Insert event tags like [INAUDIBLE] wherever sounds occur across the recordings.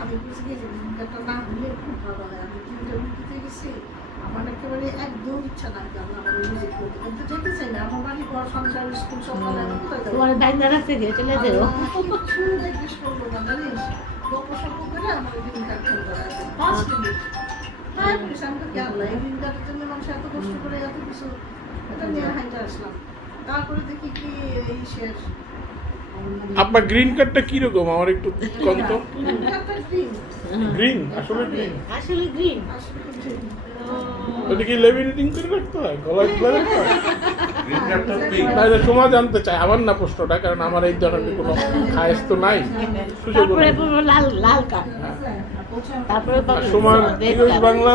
আমি বুঝে গেছি একটা না হলে খুব ভালো হয় আমি তিনটা রুটিতে গেছি আমার একেবারে একদম ইচ্ছা নাই আমি আমার মিউজিক করতে কিন্তু যেতে চাই না আমার বাড়ি ঘর সংসার স্কুল সব? তোমার দায়িত্ব রাখতে দিয়ে চলে যাও। আমার জিজ্ঞেস করব না জানিস? গল্প সল্প করে আমার দিন কাটতে পাঁচ মিনিট। তাই বলিস আমি তো এই দিন জন্য মানুষ এত কষ্ট করে এত কিছু এটা নিয়ে হাইটে আসলাম। তারপরে দেখি কি এই শেষ আপনার গ্রিন কার্ডটা কীরকম আমার একটু কম তো। গ্রিন আসলে গ্রিন আসলে গ্রিন ওটা কি করে রাখতে হয়? গলায় ঝুলে রাখতে হয়? সময় জানতে চাই। আমার না প্রশ্নটা কারণ আমার এই ধরনের কোনো খায়েস তো নাই। লাল লাল কাঠ তারপরে পাবো নিউজ বাংলা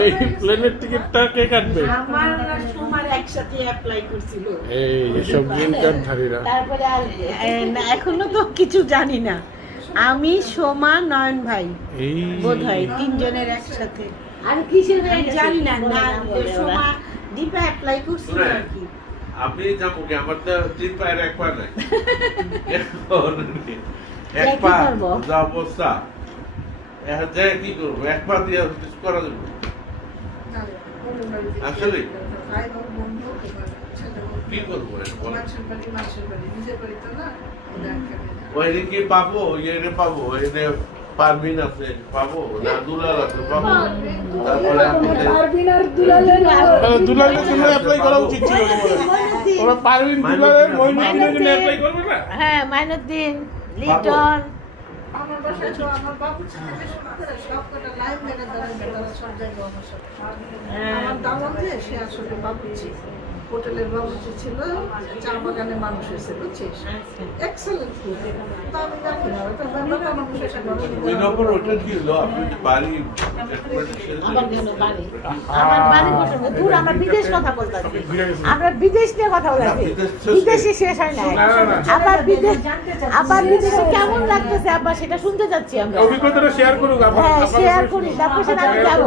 এই প্লেনের টিকিটটা কে কাটবে? আমার সোমার একসাথে অ্যাপ্লাই করছিল। এই এসব গ্রিন কার্ড তারপরে আর এ, না, এখনও তো কিছু জানি না। আমি সোমা নয়ন ভাই এই বোধ হয় তিনজনের একসাথে। আর কিসের আমি গেছে? জানি না। সোমা দীপা অ্যাপ্লাই করছিল আর কি। আপনি যাব কি? আমার তো তিন পায়ের এক পা নাই। [LAUGHS] এক পা যা অবস্থা যে কি করব? এক পা দিয়ে কিছু করা যাবে আসলে? ভাই হোক, বন্ধু হোক, এবার ছেলে হোক। কি করব এখন বলেন? মানুষের বাড়ি, মানুষের বাড়ি, নিজের বাড়ি তো না, এটা একেবারে না। ওই কি পাবো? এনে পাবো? এনে পারবিন আছে পাবো? না দুলাল আছে পাবো? তারপরে দুলালের জন্য অ্যাপ্লাই করা উচিত ছিল ওরা পারবিন দুলালের মহিনুদ্দিনের জন্য অ্যাপ্লাই করবে না? হ্যাঁ মাইনুদ্দিন লিটন আমার বাসায় তো আমার বাবু ছেলে সব কটা লাইভ মেরে দাঁড়াবে, তারা সব জায়গায় আমার দাম আমার সে আসলে বাবুর্চি। হোটেলের বাবুর্চি ছিল চা বাগানের মানুষ এসে বুঝছিস এক্সেলেন্ট তা আমি জানি না ওটা মানুষ এসে আমার দূর আমরা বিদেশ কথা বিদেশ নিয়ে কথা বলছি না, বিদেশ শেষ। হয় না। আবার বিদেশ আবার বিদেশে কেমন লাগতেছে? আবার সেটা শুনতে যাচ্ছি আমরা। অভিজ্ঞতাটা শেয়ার করুক হ্যাঁ শেয়ার করি। তারপর সেটা আমি যাব?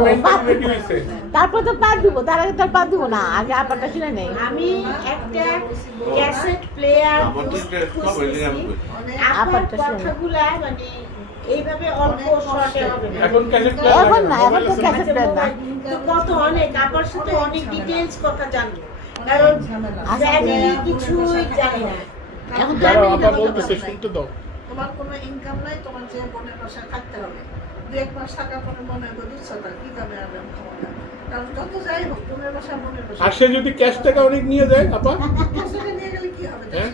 তারপর তো পার দিব। তার আগে তো আর পার দিব না। আগে আপারটা শুনে নেই। আমি একটা ক্যাসেট প্লেয়ার আমার তো আমি আপাতত কথাগুলা মানে এইভাবে অল্প শর্টে হবে এখন ক্যাসেট এখন না এখন তো ক্যাসেট প্লেয়ার না। তো কত অনেক আপনার সাথে অনেক ডিটেলস কথা জানব। কারণ জানি কিছুই জানি না। এখন জানি না আপা শুনতে দাও। তোমার কোনো ইনকাম নাই তোমার যে বোনের বাসায় থাকতে হবে। দু এক মাস থাকার পরে মনে হয় দুঃসাটা কি যাবে আর আমি খাওয়া আর সে যদি ক্যাশ টাকা অনেক নিয়ে যায় আপা? সেটা নিয়ে গেলে কি হবে? হ্যাঁ?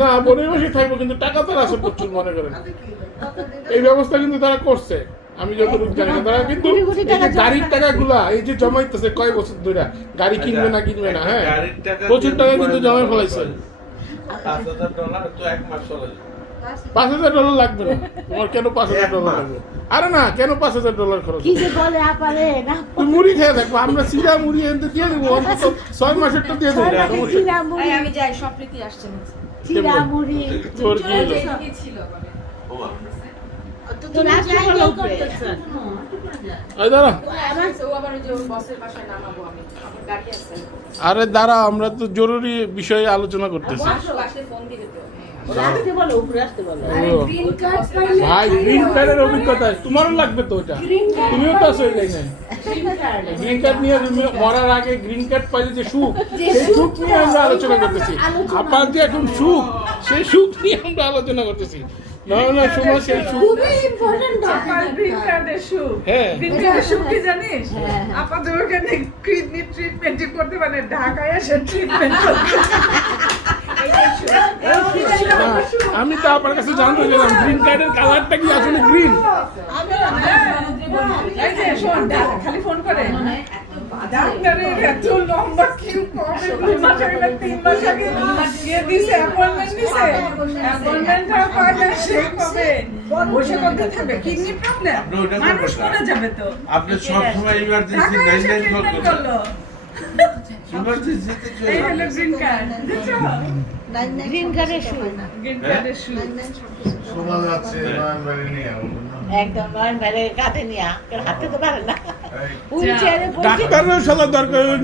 না বোনের বসে থাকব কিন্তু টাকা তো আছে প্রচুর মনে করেন। এই ব্যবস্থা কিন্তু তারা করছে। আমি যতটুকু জানি না তারা কিন্তু জমা গাড়ির টাকাগুলা এই যে জমাইতেছে কয় বছর ধরে গাড়ি কিনবে না কিনবে না হ্যাঁ? প্রচুর টাকা কিন্তু জমাই ফেলাইছে। পাঁচ হাজার ডলার তো এক মাস চলে যাবে। পাঁচ হাজার ডলার লাগবে না। তোমার কেন পাঁচ হাজার ডলার লাগবে? আরে না কেন পাঁচ হাজার ডলার খরচ কি যে বলে আপারে না? তুই মুড়ি খেয়ে দেখব আমরা সিরা মুড়ি এনতে দিয়ে দেবো অন্তত ছয় মাসের তো দিয়ে দেবো। মুড়ি। আমি যাই সব প্রীতি আসছে? চিরা মুড়ি। তোর কি? ছিল তুমি ভালো আরে দাঁড়া আমরা তো জরুরি বিষয়ে আলোচনা করতেছি। ভাই গ্রিন কার্ডের অভিজ্ঞতা তোমারও লাগবে তো ওটা। তুমিও তো আছো লাইনে গ্রিন কার্ড নিয়ে মরার আগে গ্রিন কার্ড পাইলে যে সুখ সেই সুখ নিয়ে আমরা আলোচনা করতেছি। আপার যে এখন সুখ সেই সুখ নিয়ে আমরা আলোচনা করতেছি। না না সময় সেই সুখ। আমার কার্ডের সুখ। হ্যাঁ। কার্ডের সুখ কি জানিস? আপাতত কিডনি ট্রিটমেন্ট করতে পারে। ঢাকায় এসে ট্রিটমেন্ট আমি তো আপনার কাছে জানতে চাইলাম গ্রিন কার্ডের কালারটা কি আসলে গ্রিন খালি ফোন করে। ডাক্তারের এত লম্বা কিউ দুই মাস আগে তিন মাস আগে গিয়ে দিছে অ্যাপয়েন্টমেন্ট দিছে অ্যাপয়েন্টমেন্টটা পাওয়া সে কবে? বসে করতে থাকবে? কিডনি প্রবলেম আপনি ওটা মানুষ মরে যাবে তো। আপনি ইমার্জেন্সি নাইন কল করল।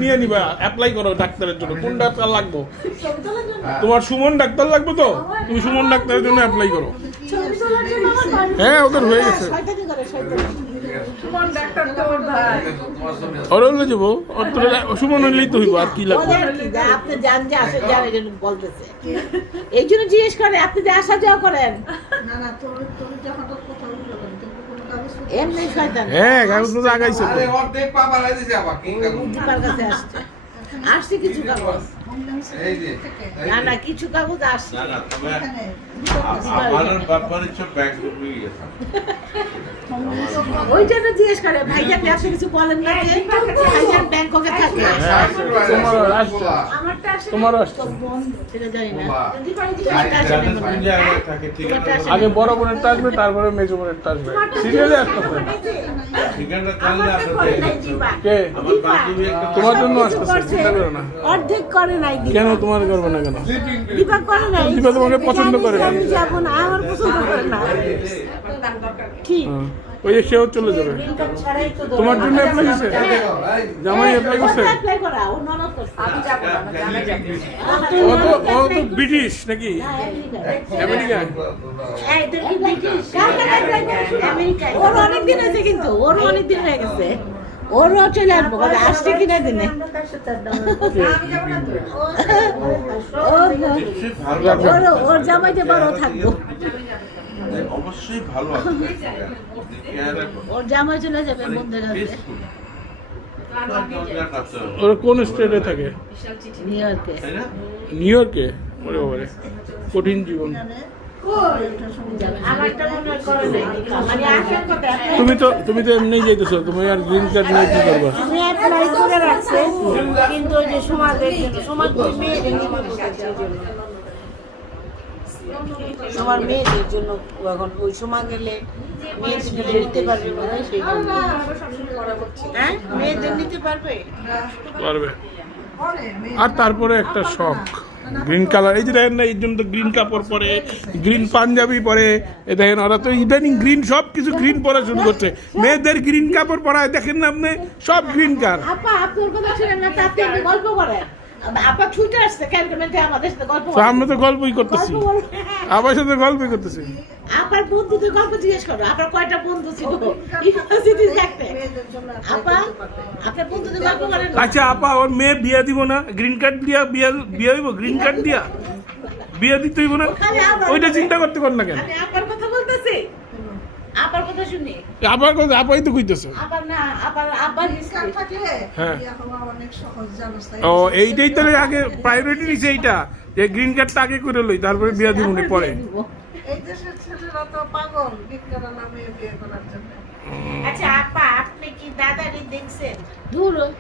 নিয়ে নিবা। অ্যাপ্লাই করো ডাক্তারের জন্য। কোন ডাক্তার লাগবে? তোমার সুমন ডাক্তার লাগবে তো? তুমি সুমন ডাক্তারের জন্য অ্যাপ্লাই করো। হ্যাঁ ওদের হয়ে গেছে। হলে যাব তো সুমন হইলেই তো হইব আর কি লাগবে আপনি জান যে আসেন যান এই জন্য বলতেছে এই জন্য জিজ্ঞেস করে আপনি যে আসা যাওয়া করেন না না এমনি শয়তান হ্যাঁ কাগজ তো আগাইছে আরে অর্ধেক পা বাড়াই দিছে আবার কি কাগজ? কাছে আসছে আসছে কিছু কাগজ না না কিছু কাগজ আসছে না না তবে আমার ব্যাপারে সব ব্যাংক ঢুকে গেছে। ওই জন্য জিজ্ঞেস করে ভাইজান আপনি কিছু বলেন না যে ভাইজান ব্যাংককে থাকে। হ্যাঁ, আমারটা সেটা জানি না। কোন হয়। আগে বড় বোনেরটা আসবে তারপরে মেজো বোনেরটা আসবে। সিরিয়ালে আসতেছে তোমার জন্য আসতেছে চিন্তা করো না। অর্ধেক করে নাই কেন তোমার করবে না কেন? দীপা করে নাই। দীপা তোমাকে পছন্দ করে না। আমি যাব না আমার পছন্দ করে না। কি? হ্যাঁ, ওই সেও চলে যাবে। তোমার জন্য অ্যাপ্লাই করছে? জামাই অ্যাপ্লাই করছে? ও আমার জামাই যাবে। ও তো ও তো ব্রিটিশ নাকি? আমেরিকা। ওর অনেক দিন হয়েছে কিন্তু ওর অনেক দিন হয়ে গেছে। ওরও চলে আসব কথা আসছে কিনা দিনে আমি যাব ওর আছে। জামাইতে বড় থাকব। অবশ্যই ভালো ওর জামাই চলে যাবে। ওরা কোন স্টেটে থাকে? নিউ ইয়র্কে। নিউ ইয়র্কে? বাবারে। কঠিন জীবন। মনে মানে তুমি তো তুমি তো এমনি যাইতেছো। তুমি আর গ্রিন কার্ড নিয়ে কি করবা? আমি অ্যাপ্লাই করে রাখছে। কিন্তু ওই যে সমাজের সমাজ ওই মেয়েদের নিতে বসেছে ওই জন্য। আমার মেয়েদের জন্য এখন ওই সময় গেলে মেয়েদের নিতে পারবে মনে হয় সেই জন্য। হ্যাঁ? মেয়েদের নিতে পারবে? পারবে। আর তারপরে একটা শখ। Green colour. এই যে দেখেন না এই জন্য তো গ্রিন কাপড় পরে গ্রিন পাঞ্জাবি পরে এ দেখেন ওরা তো ইদানিং গ্রিন সব কিছু গ্রিন পরা শুরু করছে। মেয়েদের গ্রিন কাপড় পরায় দেখেন না আপনি সব গ্রিন কার। আমাদের সাথে গল্প আমরা তো গল্পই করতেছি। গল্প সাথে গল্পই করতেছি। আপার বন্ধুদের গল্প জিজ্ঞেস করো আপনার কয়টা বন্ধু ছিল? ইউনিভার্সিটি থাকতে মেয়েদের জন্য apply আপা আপনার বন্ধুদের গল্প করেন আচ্ছা আপা ওর মেয়ে বিয়া দিব না? গ্রিন কার্ড দিয়া বিয়া বিয়া হইব? গ্রিন কার্ড দিয়া? বিয়া দিতে হইব না? ওইটা চিন্তা করতে কর না কেন আমি আপার কথা বলতেছি আপার কথা শুনি? আপার কথা আপাই তো কইতেছে। আপার না আপার আব্বার Green থাকলে হ্যাঁ। অনেক সহজ জানোস ও এইটাই তাহলে আগে প্রায়োরিটি নিছে এইটা যে গ্রিন কার্ডটা আগে করে লই তারপরে বিয়া দিব না পরে। এই দেশের ছেলেরা তো পাগল গ্রিন কার্ড নামে বিয়ে করার জন্য। আচ্ছা আপা আপনি কি দাদারি দেখছেন? দূর